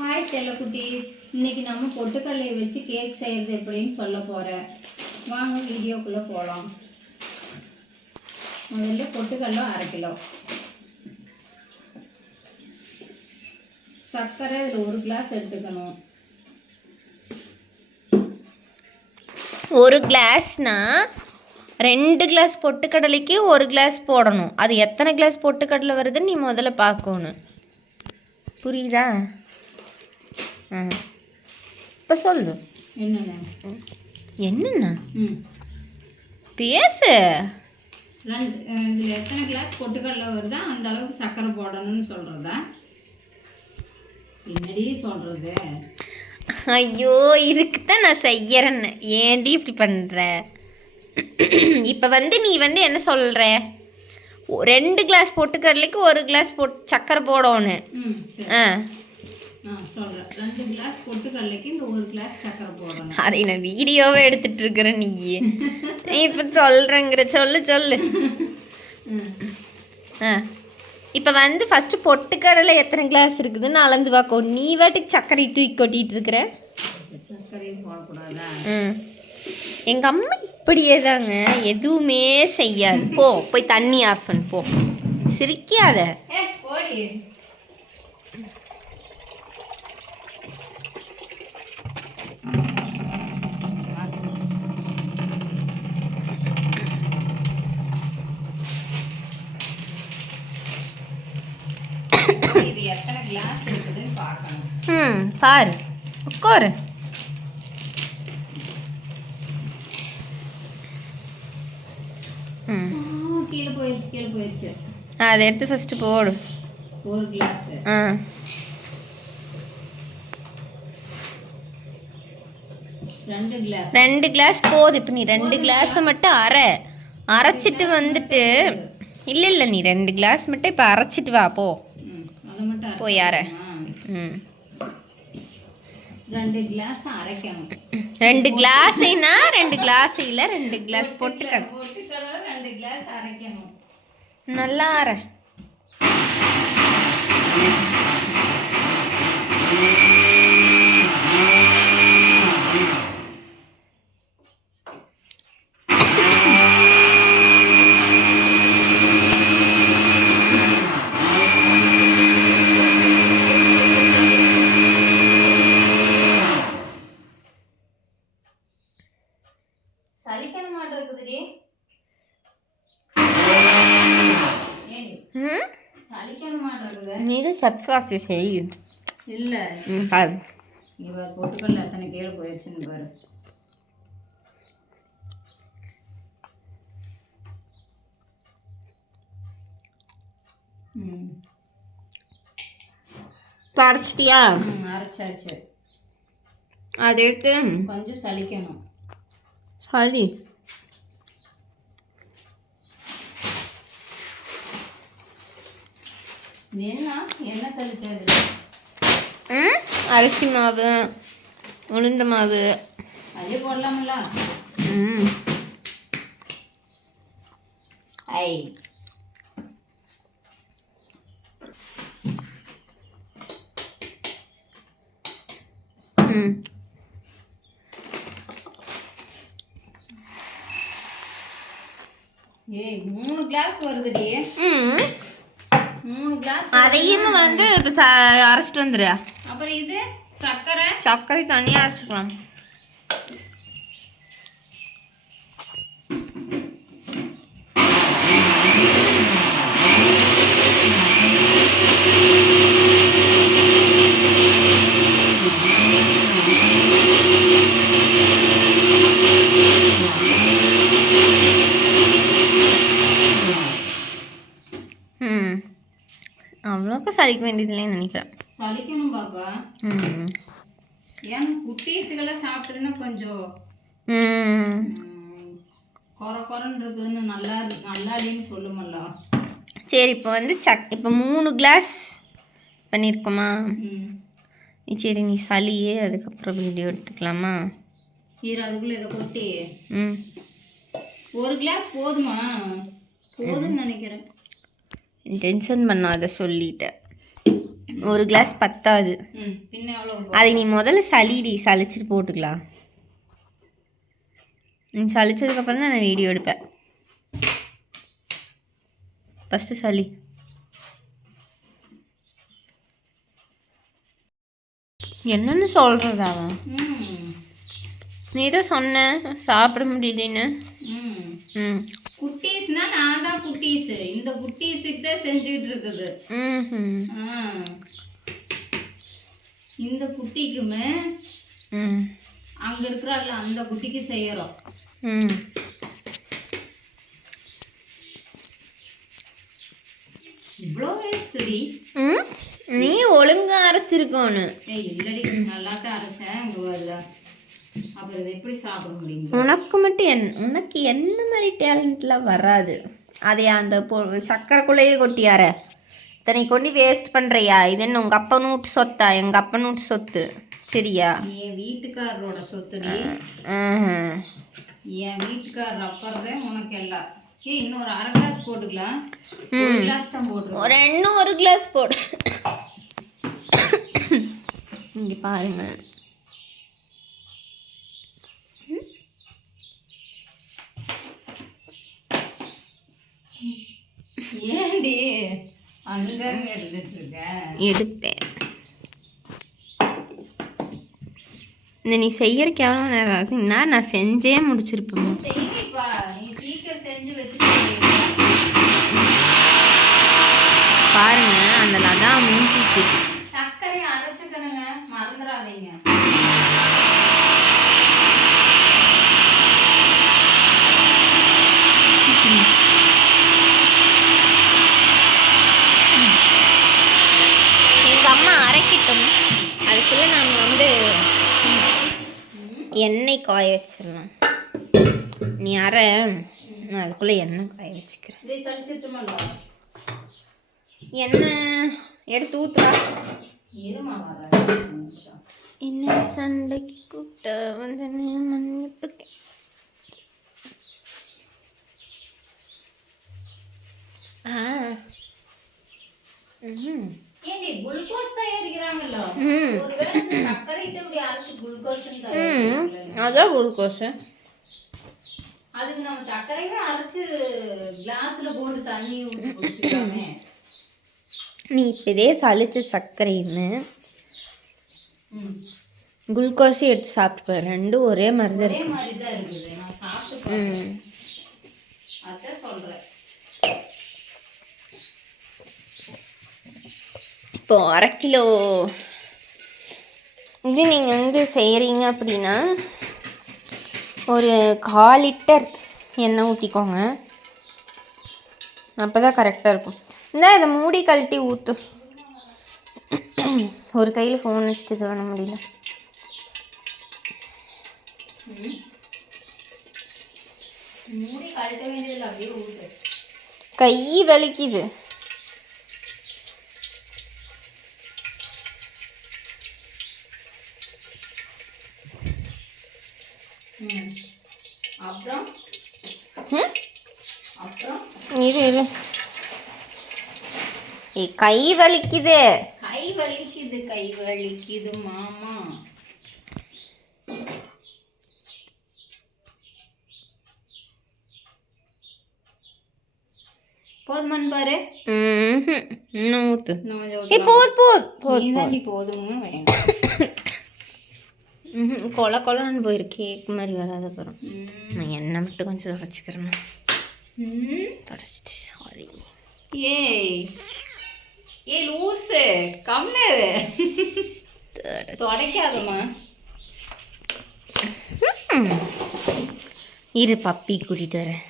Hi செல்ல குட்டீஸ், இன்னைக்கு நம்ம பொட்டுக்கடலையை வச்சு கேக் செய்கிறது எப்படின்னு சொல்ல போகிறேன். வாங்க வீடியோக்குள்ளே போகலாம். முதல்ல பொட்டுக்கடலை 1/2 கிலோ, சர்க்கரை இதில் 1 கிளாஸ் எடுத்துக்கணும். 1 கிளாஸ்னா 2 கிளாஸ் பொட்டுக்கடலைக்கு 1 கிளாஸ் போடணும். அது எத்தனை கிளாஸ் பொட்டுக்கடலை வருதுன்னு நீ முதல்ல பார்க்கணும். புரியுதா? இப்போ சொல்லு. என்னென்ன பேசு. இதில் எத்தனை கிளாஸ் பொட்டுக்கடலை வருதா அந்த அளவுக்கு சர்க்கரை போடணும்னு சொல்கிறதா? என்னடி சொல்கிறது? ஐயோ, இதுக்கு தான் நான் செய்யறேன்னு. ஏன்டி இப்படி பண்ணுற? இப்போ நீ என்ன சொல்கிற? 2 கிளாஸ் பொட்டுக்கடலைக்கு 1 கிளாஸ் சர்க்கரை போடணும். சொல்கிறேன். 2 கிளாஸ் பொட்டுக்கடலைக்கு இந்த 1 கிளாஸ் சர்க்கரை போடணும். அதை நான் வீடியோவே எடுத்துட்டு இருக்கிறேன். நீ இப்போ சொல்கிறேங்கிற சொல்லு. இப்போ ஃபஸ்ட்டு பொட்டுக்கடலை எத்தனை கிளாஸ் இருக்குதுன்னு அளந்து பார்க்கும். நீ வாட்டுக்கு சர்க்கரை தூக்கி கொட்டிகிட்டு இருக்கிற. சர்க்கரையும் போடக்கூடாதா? எங்கள் அம்மா இப்படியே தாங்க, எதுவுமே செய்யாது. போய் தண்ணி ஆஃப் பண்ணு போ. சிரிக்காத. போடி. இது எத்தனை கிளாஸ் இருக்குதுன்னு பார்க்கணும். பாரு, உட்காரு. கீழே போயிடுச்சு. அதை எடுத்து ஃபஸ்ட்டு போடு. 1 கிளாஸ். 2 கிளாஸ் போதும். இப்போ நீ 2 கிளாஸை மட்டும் அரைச்சிட்டு இல்லை நீ 2 கிளாஸ் மட்டும் இப்போ அரைச்சிட்டு வா. போய் அரை. 2 கிளாஸ் அரைக்கணும். 2 கிளாஸைனா 2 கிளாஸ் இல்லை, 2 கிளாஸ் பொட்டுக்கடலை 2 கிளாஸ் அரைக்கணும். நல்லா அரை. சலிக்கணும் மாட்டிருக்குதுடி. சலிக்கணும் மாட்டிருக்குது. நீ தான் சப்ஸ்கிரைப் செய்யு. இல்லை பாரு, நீ பாரு பொட்டுக்கடலை எத்தனை கீழே போயிடுச்சுன்னு பாரு. அரைச்சிட்டியா? அரைச்சாச்சு. அதை எடுத்து கொஞ்சம் சலிக்கணும். சளி என்ன சலிச்சது? அரிசி மாவு, உளுந்த மாவு அதே போடலாம்ல. ஐ ஏய் 3 கிளாஸ் வருதுடி. 3 கிளாஸ். அதையும் இப்போ அரைச்சிட்டு வந்துடு. அப்புறம் இது சர்க்கரை தனியாக அரைச்சிக்கலாம். அவ்வளோக்கா சலிக்க வேண்டியதில்லைன்னு நினைக்கிறேன். சலிக்கணும் பாப்பா. ஏன் குட்டீஸுகளை சாப்பிட்டதுன்னா கொஞ்சம் குறன்னு இருக்குதுன்னு நல்லா இல்லைன்னு சொல்லுமல்ல. சரி, இப்போ இப்போ 3 கிளாஸ் பண்ணியிருக்கோமா? சரி, நீ சளியே அதுக்கப்புறம் வீடியோ எடுத்துக்கலாமா? அதுக்குள்ளே இதை கொட்டி 1 கிளாஸ் போதுமா? போதும்னு நினைக்கிறேன். டென்ஷன் பண்ணாத சொல்லிட்டேன். ஒரு கிளாஸ் பத்தாது. பின்ன எவ்வளோ? அது நீ முதல்ல சளிச்சிட்டு போட்டுக்கலாம். நீ சளிச்சதுக்கப்புறம் தான் நான் வீடியோ எடுப்பேன். ஃபஸ்ட்டு சளி. என்னன்னு சொல்கிறது அவன்? நீ தான் சொன்ன சாப்பிட முடியலன்னு. குட்டீஸ்னா நான் தான் குட்டீஸ். இந்த குட்டீஸுக்கு தான் செஞ்சுட்டு இருக்குது. இந்த குட்டிக்குமே அங்க இருக்கிறாள்ல அந்த குட்டிக்கு செய்யறோம். இவ்வளோ வேஸ்டி. நீ ஒழுங்கா அரைச்சிருக்கோன்னு. இல்லடி நல்லாத்தான் அரைச்சேன். அப்புறம் இதை எப்படி சாப்பிட முடியும்? உனக்கு மட்டும் உனக்கு என்ன மாதிரி டேலண்ட்லாம் வராது. அதை அந்த சக்கரைக்குள்ளேயே கொட்டியார இத்தனை கொண்டு வேஸ்ட் பண்ணுறியா? இது என்ன உங்கள் அப்பா நூட்டு சொத்தா? எங்கள் அப்பா நூட்டு சொத்து சரியா? என் வீட்டுக்காரரோட சொத்துடி. என் வீட்டுக்காரர் அப்புறதே உனக்கு எல்லாம். இன்னொரு அரை கிளாஸ் போட்டுக்கலாம். ஒரு கிளாஸ் தான் போட்டு இன்னும் ஒரு கிளாஸ் போடு. இங்கே பாருங்க. ஏண்டி அங்க எடுத்துட்டு இருக்க? எடுத்தேன். இந்த நீ செய்யறதுக்கு எவ்வளோ நேரம் ஆகுதுன்னா நான் செஞ்சே முடிச்சிருப்பேன். செய்விப்பா, நீ சீக்கிரம் செஞ்சு வச்சுட்டு பாருங்க. அந்த லதா மூஞ்சிக்கு சர்க்கரை அரைச்சுக்கணுங்க, மறந்துடாதீங்க. எங்கள் அம்மா அரைக்கிட்டோம். அதுக்குள்ளே நாங்கள் எண்ணெய் காய வச்சிடலாம். நீ அரை, நான் அதுக்குள்ளே எண்ணெய் காய வச்சுக்கிறேன். எண்ணெய் எடுத்து ஊற்றுறா. என்ன சண்டைக்கு கூப்பிட்ட வந்து மன்னிப்பு. அதான் குளுக்கோஸ். அதுக்கு நம்ம சர்க்கரையே அரைச்சு கிளாஸ்ல போட்டு தண்ணி ஊற்றி குடிச்சுக்கலாமே. நீ இப்போ இதே சளிச்ச சர்க்கரைன்னு குளுக்கோஸு எடுத்து சாப்பிட்டு ரெண்டும் ஒரே மாதிரி தான் ஒரே மாதிரி தான் இருக்குது. நான் சாப்பிட்டு அதான் சொல்கிறேன். இப்போ 1/2 கிலோ இது நீங்கள் செய்கிறீங்க அப்படின்னா ஒரு 1/4 லிட்டர் எண்ணெய் ஊற்றிக்கோங்க. அப்போ தான் கரெக்டாக இருக்கும். இதை மூடி கழட்டி ஊற்று. ஒரு கையில் ஃபோன் வச்சுட்டு இது பண்ண முடியல. கை வலிக்குது. அப்புறம் இரு கை வலிக்குது. கை வலிக்குது மாமா. போதுமான்னு பாரு. இன்னும் ஊத்து. போதும். கொலன்னு போயிரு. கேக் மாதிரி வராத அப்புறம் நான் எண்ணெய் மட்டும் கொஞ்சம் தொடச்சிக்கிறேன். தொடச்சிட்டு சாரி. ஏய் லூசு கம்னு தொடக்காதம்மா. இரு பப்பி கூட்டிட்டு வரேன்.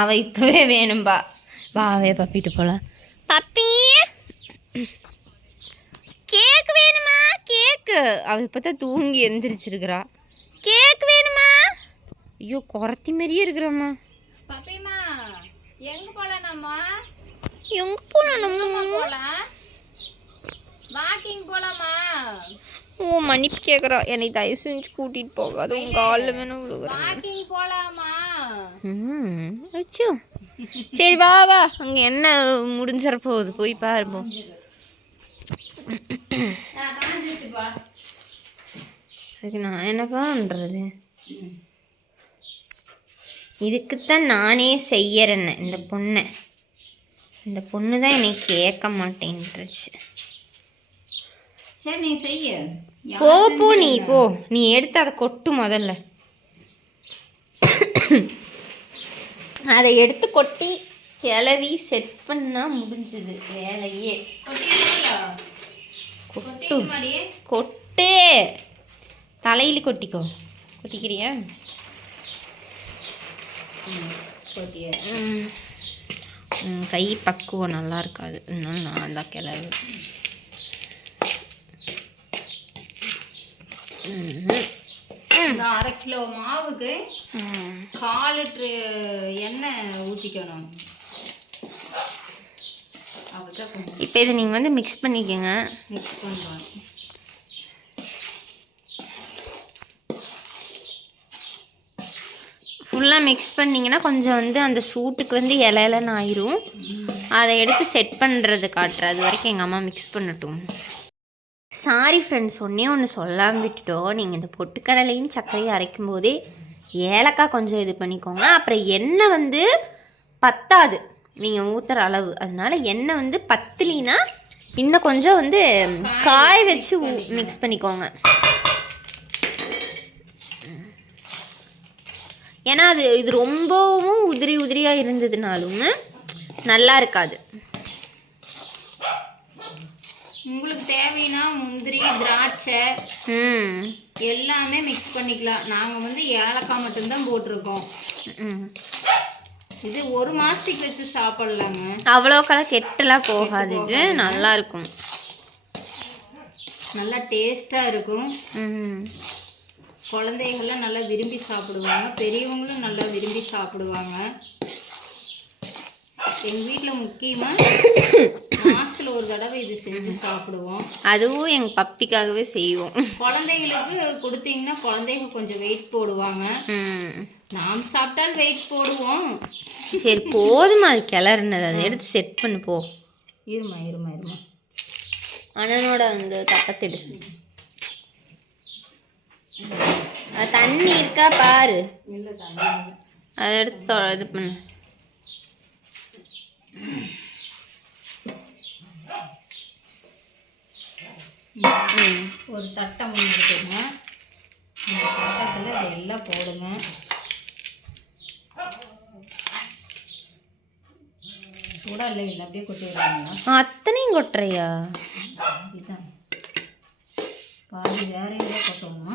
அவ இப்பவே வேணும்பா. வாவே பப்பிட்டு போலாம். பப்பி கேக் வேணுமா? கேக்கு அவ இப்பதான் தூங்கி எந்திரிச்சிருக்கிறா. கேக் வேணுமா? ஐயோ குறத்தி மாதிரியே இருக்கிறம்மா. பப்பிமா எங்க போலாம்? நம்ம எங்க போலாம்? வாக்கிங் போலாமா? ஓ மன்னிப்பு கேட்குறா. என்னை தயவு செஞ்சு கூட்டிட்டு போகாது. உங்க காலில் வேணும் விழுகுறேன். வாக்கிங் போலாமா? அச்சோ சரி வா வா, அங்கே என்ன முடிஞ்சிட போகுது, போய் பாருப்போம். சரி நான் என்னப்பா பண்ணுறது, இதுக்குத்தான் நானே செய்யறேன்னு. இந்த பொண்ணு தான் என்னை கேட்க மாட்டேன்ருச்சு. சரி நீ செய்ய. போ நீ போ, நீ எடுத்து அதை கொட்டு முதல்ல. அதை எடுத்து கொட்டி கிளறி செட் பண்ணா முடிஞ்சது வேலையே. கொட்டு, தலையில் கொட்டிக்கோ. கொட்டிக்கிறியா? கை பக்குவம் நல்லா இருக்காது, இன்னும் நான் தான் கிளறு. இந்த 1/2 கிலோ மாவுக்கு 1/4 லிட்டரு எண்ணெய் ஊற்றிக்கணும். இப்போ இதை நீங்கள் வந்து மிக்ஸ் பண்ணிக்கோங்க. மிக்ஸ் பண்ணுறோம். ஃபுல்லாக மிக்ஸ் பண்ணிங்கன்னா கொஞ்சம் வந்து அந்த சூட்டுக்கு வந்து இலைன்னு ஆயிரும். அதை எடுத்து செட் பண்ணுறது காட்டுறது அது வரைக்கும் எங்கள் அம்மா மிக்ஸ் பண்ணட்டும். சாரி ஃப்ரெண்ட்ஸ், ஒன்று சொல்லாமல் விட்டுட்டோம். நீங்கள் இந்த பொட்டுக்கடலையும் சர்க்கரையும் அரைக்கும் போதே ஏலக்காய் கொஞ்சம் இது பண்ணிக்கோங்க. அப்புறம் எண்ணெய் வந்து பத்தாது நீங்கள் ஊற்றுற அளவு, அதனால எண்ணெய் வந்து பத்தலினா இன்னும் கொஞ்சம் வந்து காய வச்சு மிக்ஸ் பண்ணிக்கோங்க. ஏன்னா இது ரொம்பவும் உதிரியாக இருந்ததுனாலும் நல்லா இருக்காது. உங்களுக்கு தேவைன்னா முந்திரி, திராட்சை எல்லாமே மிக்ஸ் பண்ணிக்கலாம். நாங்கள் வந்து ஏலக்காய் மட்டும்தான் போட்டிருக்கோம். இது 1 மாதத்துக்கு வச்சு சாப்பிட்லாங்க. அவ்வளோக்கெல்லாம் கெட்டெல்லாம் போகாது, இது நல்லா இருக்கும், நல்லா டேஸ்ட்டாக இருக்கும். குழந்தைங்களாம் நல்லா விரும்பி சாப்பிடுவாங்க, பெரியவங்களும் நல்லா விரும்பி சாப்பிடுவாங்க. எங்கள் வீட்டில் முக்கியமாக மாதத்தில் ஒரு தடவை இது செஞ்சு சாப்பிடுவோம். அதுவும் எங்கள் பப்பிக்காகவே செய்வோம். குழந்தைங்களுக்கு கொடுத்தீங்கன்னா குழந்தைங்க கொஞ்சம் வெயிட் போடுவாங்க. நாம் சாப்பிட்டால் வெயிட் போடுவோம். சரி போதுமா, அது கிளறுனது, அதை எடுத்து செட் பண்ணு போ. இருமா அண்ணனோட அந்த தட்டத்திடு. தண்ணி இருக்கா பாரு. இல்லை தண்ணி அதை எடுத்து இது பண்ணு. ஒரு தட்டை முன் எடுத்துங்க. இந்த தட்டத்தில் இதெல்லாம் போடுங்க. சூடா இல்லை அப்படியே கொட்டிடுறாங்களா? அத்தனையும் கொட்டுறையா? இதுதான் பாதி வேற எங்கே கொட்டணுமா?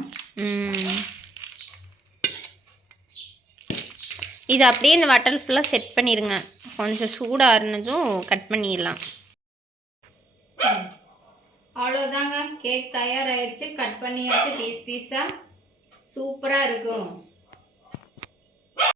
இது அப்படியே இந்த வட்டல் ஃபுல்லாக செட் பண்ணிடுங்க. கொஞ்சம் சூடாக இருந்ததும் கட் பண்ணிடலாம். அவ்வளோதாங்க, கேக் தயாராகிடுச்சு. கட் பண்ணியாச்சு பீஸாக. சூப்பராக இருக்கும்.